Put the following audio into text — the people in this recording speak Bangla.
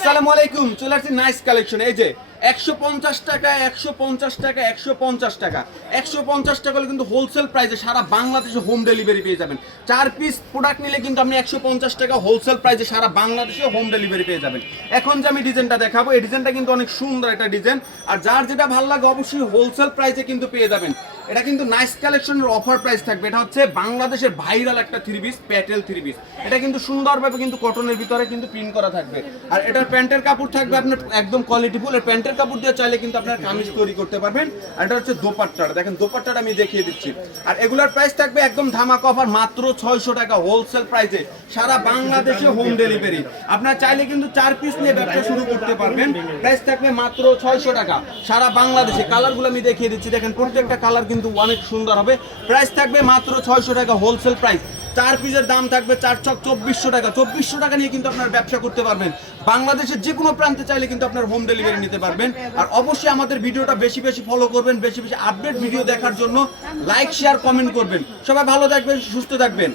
আসসালামু আলাইকুম, চলে আসছি নাইস কালেকশন। এই যে 150 টাকা 150 টাকা 150 টাকা 150 টাকা হলে কিন্তু হোলসেল প্রাইসে সারা বাংলাদেশে হোম ডেলিভারি পেয়ে যাবেন। 4 পিস প্রোডাক্ট নিলে কিন্তু আপনি 150 টাকা হোলসেল প্রাইসে সারা বাংলাদেশে হোম ডেলিভারি পেয়ে যাবেন। এখন যে আমি ডিজাইনটা দেখাবো, এই ডিজাইনটা কিন্তু অনেক সুন্দর একটা ডিজাইন, আর যার যেটা ভালো লাগে অবশ্যই হোলসেল প্রাইসে কিন্তু পেয়ে যাবেন। এটা কিন্তু নাইস কালেকশনের অফার প্রাইস থাকবে। এটা হচ্ছে বাংলাদেশের ভাইরাল একটা three piece, Patel three piece. এটা কিন্তু সুন্দরভাবে কিন্তু কটনের ভিতরে কিন্তু প্রিন্ট করা থাকবে, আর এটার প্যান্টের কাপড় থাকবে আপনার একদম কোয়ালিটিফুল। এর প্যান্টের কাপড় দিয়ে চাইলে কিন্তু আপনার কামিজ তৈরি করতে পারবেন। আর এটা হচ্ছে দোপাট্টাটা, দেখেন দোপাট্টাটা আমি দেখিয়ে দিচ্ছি। আর এগুলোর প্রাইস থাকবে একদম ধামাকা অফার, মাত্র 600 টাকা হোলসেল প্রাইসে সারা বাংলাদেশে হোম ডেলিভারি। আপনার চাইলে কিন্তু 4 পিস নিয়ে ব্যবসা শুরু করতে পারবেন। প্রাইস থাকবে মাত্র 600 টাকা সারা বাংলাদেশে। কালারগুলো আমি দেখিয়ে দিচ্ছি, দেখেন প্রত্যেকটা কালার কিন্তু অনেক সুন্দর হবে। প্রাইস থাকবে মাত্র 600 টাকা হোলসেল প্রাইস। 4 পিসের দাম থাকবে 4 ছক 2400 টাকা। 2400 টাকা নিয়ে কিন্তু আপনার ব্যবসা করতে পারবেন। বাংলাদেশের যে কোনো প্রান্তে চাইলে কিন্তু আপনার হোম ডেলিভারি নিতে পারবেন। আর অবশ্যই আমাদের ভিডিওটা বেশি বেশি ফলো করবেন, বেশি বেশি আপডেট ভিডিও দেখার জন্য লাইক শেয়ার কমেন্ট করবেন। সবাই ভালো থাকবেন, সুস্থ থাকবেন।